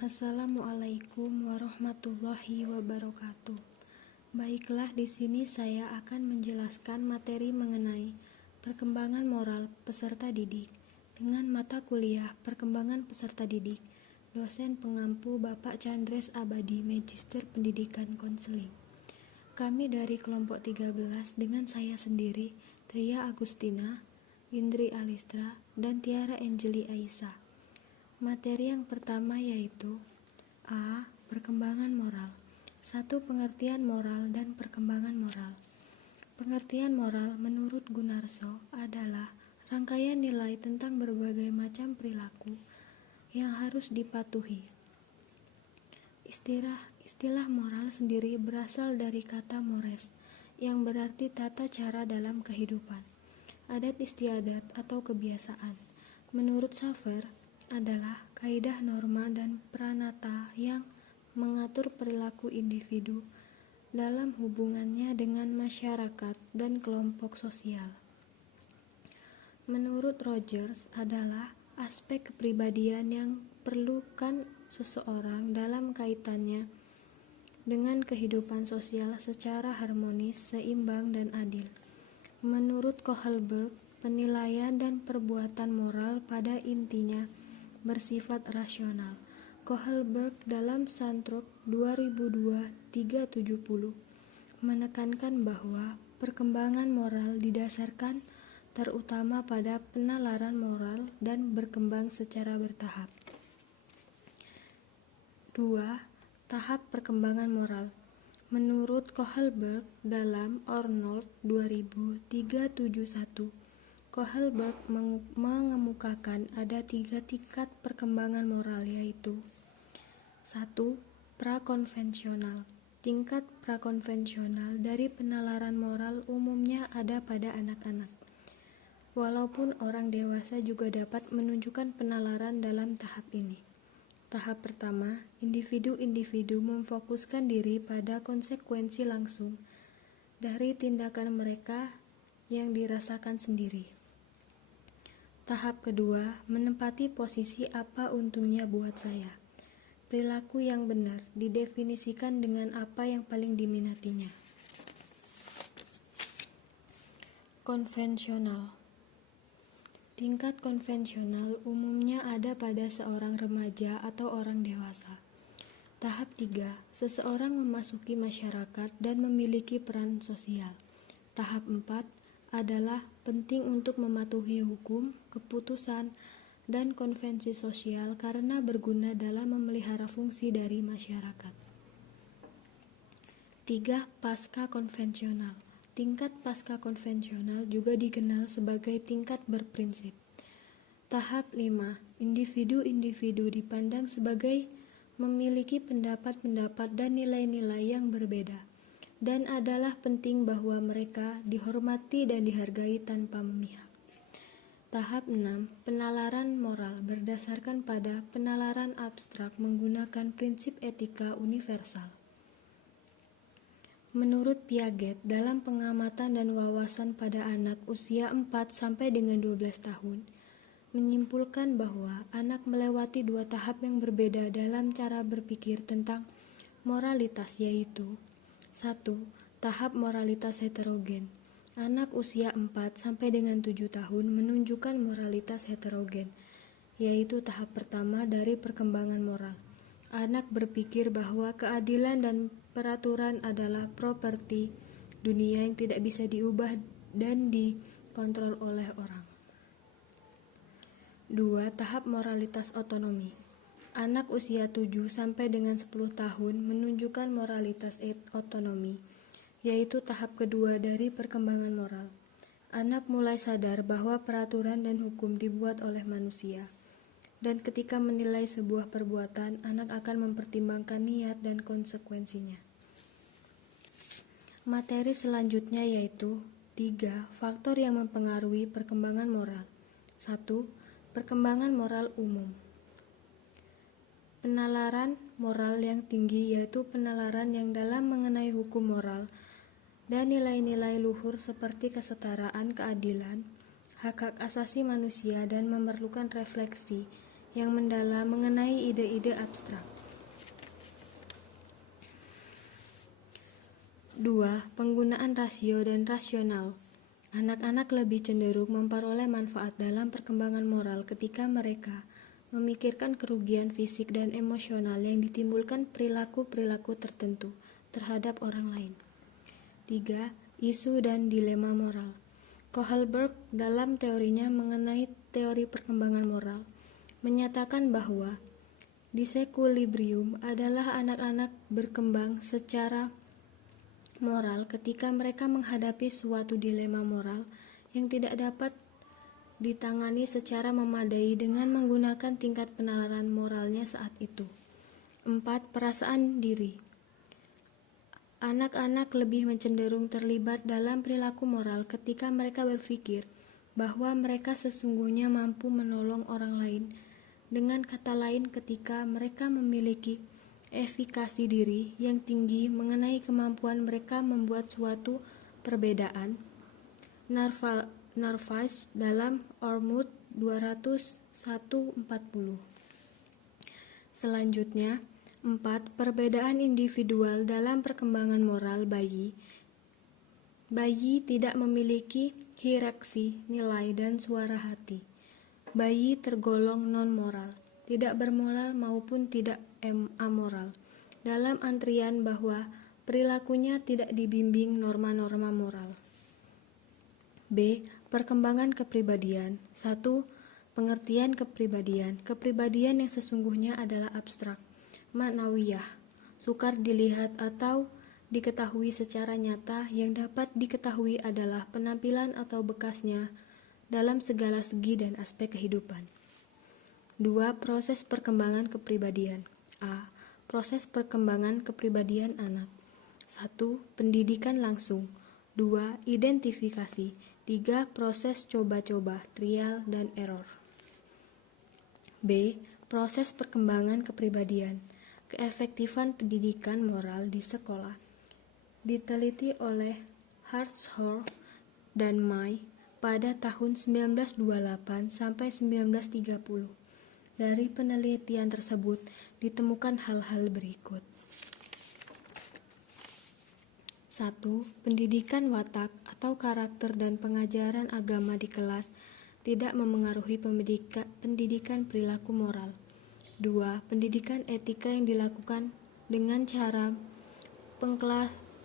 Assalamualaikum warahmatullahi wabarakatuh. Baiklah, di sini saya akan menjelaskan materi mengenai perkembangan moral peserta didik dengan mata kuliah Perkembangan Peserta Didik. Dosen pengampu Bapak Chandres Abadi, Magister Pendidikan Konseling. Kami dari kelompok 13 dengan saya sendiri, Tria Agustina, Indri Alistra, dan Tiara Angeli Aisyah. Materi yang pertama yaitu A. Perkembangan moral. 1. Pengertian moral dan perkembangan moral. Pengertian moral menurut Gunarso adalah rangkaian nilai tentang berbagai macam perilaku yang harus dipatuhi. Istilah moral sendiri berasal dari kata mores, yang berarti tata cara dalam kehidupan, adat istiadat atau kebiasaan. Menurut Saver, adalah kaidah norma dan pranata yang mengatur perilaku individu dalam hubungannya dengan masyarakat dan kelompok sosial. Menurut Rogers adalah aspek kepribadian yang perlukan seseorang dalam kaitannya dengan kehidupan sosial secara harmonis, seimbang, dan adil. Menurut Kohlberg, penilaian dan perbuatan moral pada intinya bersifat rasional. Kohlberg dalam Santrop 2002-370 menekankan bahwa perkembangan moral didasarkan terutama pada penalaran moral dan berkembang secara bertahap. 2. Tahap perkembangan moral. Menurut Kohlberg dalam Arnold 2000-371, Kohlberg mengemukakan ada 3 tingkat perkembangan moral, yaitu 1. Prakonvensional. Tingkat prakonvensional dari penalaran moral umumnya ada pada anak-anak, walaupun orang dewasa juga dapat menunjukkan penalaran dalam tahap ini. Tahap pertama, individu-individu memfokuskan diri pada konsekuensi langsung dari tindakan mereka yang dirasakan sendiri. Tahap kedua, menempati posisi apa untungnya buat saya. Perilaku yang benar didefinisikan dengan apa yang paling diminatinya. Konvensional. Tingkat konvensional umumnya ada pada seorang remaja atau orang dewasa. Tahap 3, seseorang memasuki masyarakat dan memiliki peran sosial. Tahap 4, adalah penting untuk mematuhi hukum, keputusan, dan konvensi sosial karena berguna dalam memelihara fungsi dari masyarakat. 3. Pasca konvensional. Tingkat pasca konvensional juga dikenal sebagai tingkat berprinsip. Tahap 5. Individu-individu dipandang sebagai memiliki pendapat-pendapat dan nilai-nilai yang berbeda, dan adalah penting bahwa mereka dihormati dan dihargai tanpa memihak. Tahap 6. Penalaran moral berdasarkan pada penalaran abstrak menggunakan prinsip etika universal. Menurut Piaget, dalam pengamatan dan wawasan pada anak usia 4 sampai dengan 12 tahun, menyimpulkan bahwa anak melewati 2 tahap yang berbeda dalam cara berpikir tentang moralitas, yaitu 1. Tahap moralitas heterogen. Anak usia 4 sampai dengan 7 tahun menunjukkan moralitas heterogen, yaitu tahap pertama dari perkembangan moral. Anak berpikir bahwa keadilan dan peraturan adalah properti dunia yang tidak bisa diubah dan dikontrol oleh orang. 2. Tahap moralitas otonomi. Anak usia 7 sampai dengan 10 tahun menunjukkan moralitas otonomi, yaitu tahap kedua dari perkembangan moral. Anak mulai sadar bahwa peraturan dan hukum dibuat oleh manusia, dan ketika menilai sebuah perbuatan, anak akan mempertimbangkan niat dan konsekuensinya. Materi selanjutnya yaitu 3. Faktor yang mempengaruhi perkembangan moral. 1. Perkembangan moral umum. Penalaran moral yang tinggi yaitu penalaran yang dalam mengenai hukum moral dan nilai-nilai luhur seperti kesetaraan, keadilan, hak-hak asasi manusia, dan memerlukan refleksi yang mendalam mengenai ide-ide abstrak. 2. Penggunaan rasio dan rasional. Anak-anak lebih cenderung memperoleh manfaat dalam perkembangan moral ketika mereka memikirkan kerugian fisik dan emosional yang ditimbulkan perilaku-perilaku tertentu terhadap orang lain. 3. Isu dan dilema moral. Kohlberg dalam teorinya mengenai teori perkembangan moral menyatakan bahwa disequilibrium adalah anak-anak berkembang secara moral ketika mereka menghadapi suatu dilema moral yang tidak dapat ditangani secara memadai dengan menggunakan tingkat penalaran moralnya saat itu. 4. Perasaan diri. Anak-anak lebih cenderung terlibat dalam perilaku moral ketika mereka berpikir bahwa mereka sesungguhnya mampu menolong orang lain. Dengan kata lain, ketika mereka memiliki efikasi diri yang tinggi mengenai kemampuan mereka membuat suatu perbedaan. Narvaez dalam Ormuz 201-40. Selanjutnya, 4. Perbedaan individual dalam perkembangan moral bayi. Bayi tidak memiliki hierarki nilai dan suara hati. Bayi tergolong non-moral, tidak bermoral maupun tidak amoral, dalam antrian bahwa perilakunya tidak dibimbing norma-norma moral. B. Perkembangan kepribadian. 1. Pengertian kepribadian. Kepribadian yang sesungguhnya adalah abstrak, maknawiyah, sukar dilihat atau diketahui secara nyata. Yang dapat diketahui adalah penampilan atau bekasnya dalam segala segi dan aspek kehidupan. 2. Proses perkembangan kepribadian. A. Proses perkembangan kepribadian anak. 1. Pendidikan langsung. 2. Identifikasi. 3. Proses coba-coba, trial dan error. B. Proses perkembangan kepribadian. Keefektifan pendidikan moral di sekolah. Diteliti oleh Hartshorne dan May pada tahun 1928 sampai 1930. Dari penelitian tersebut ditemukan hal-hal berikut. 1. Pendidikan watak atau karakter dan pengajaran agama di kelas tidak memengaruhi pendidikan perilaku moral. 2. Pendidikan etika yang dilakukan dengan cara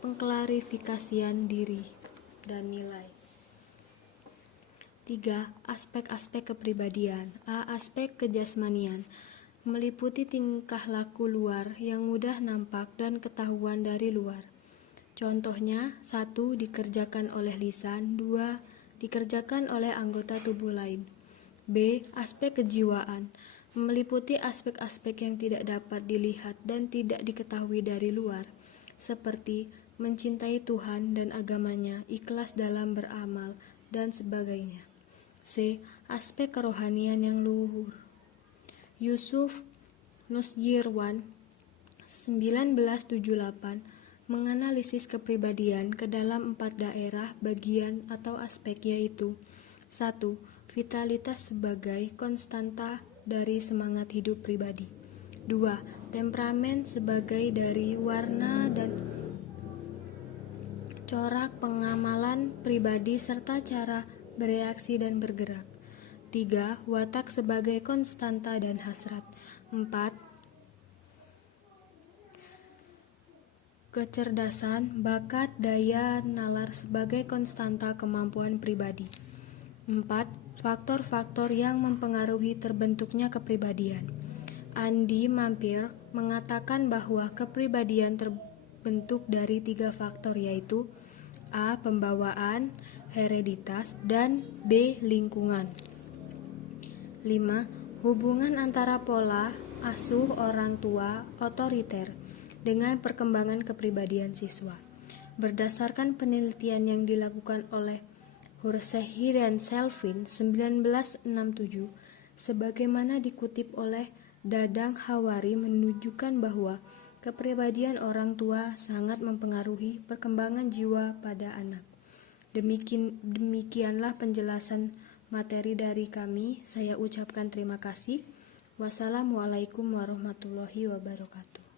pengklarifikasian diri dan nilai. 3. Aspek-aspek kepribadian. A. Aspek kejasmanian meliputi tingkah laku luar yang mudah nampak dan ketahuan dari luar. Contohnya, 1. Dikerjakan oleh lisan. 2. Dikerjakan oleh anggota tubuh lain. B. Aspek kejiwaan meliputi aspek-aspek yang tidak dapat dilihat dan tidak diketahui dari luar, seperti mencintai Tuhan dan agamanya, ikhlas dalam beramal, dan sebagainya. C. Aspek kerohanian yang luhur. Yusuf Nusirwan 1978 menganalisis kepribadian ke dalam 4 daerah bagian atau aspek, yaitu 1. Vitalitas sebagai konstanta dari semangat hidup pribadi. 2. Temperamen sebagai dari warna dan corak pengamalan pribadi serta cara bereaksi dan bergerak. 3. Watak sebagai konstanta dan hasrat. 4. Kecerdasan, bakat, daya nalar sebagai konstanta kemampuan pribadi. 4. Faktor-faktor yang mempengaruhi terbentuknya kepribadian. Andy Mampier mengatakan bahwa kepribadian terbentuk dari 3 faktor, yaitu A. Pembawaan, hereditas, dan B. Lingkungan. 5. Hubungan antara pola asuh orang tua otoriter dengan perkembangan kepribadian siswa. Berdasarkan penelitian yang dilakukan oleh Hursehi dan Selvin 1967, sebagaimana dikutip oleh Dadang Hawari, menunjukkan bahwa kepribadian orang tua sangat mempengaruhi perkembangan jiwa pada anak. Demikianlah penjelasan materi dari kami. Saya ucapkan terima kasih. Wassalamualaikum warahmatullahi wabarakatuh.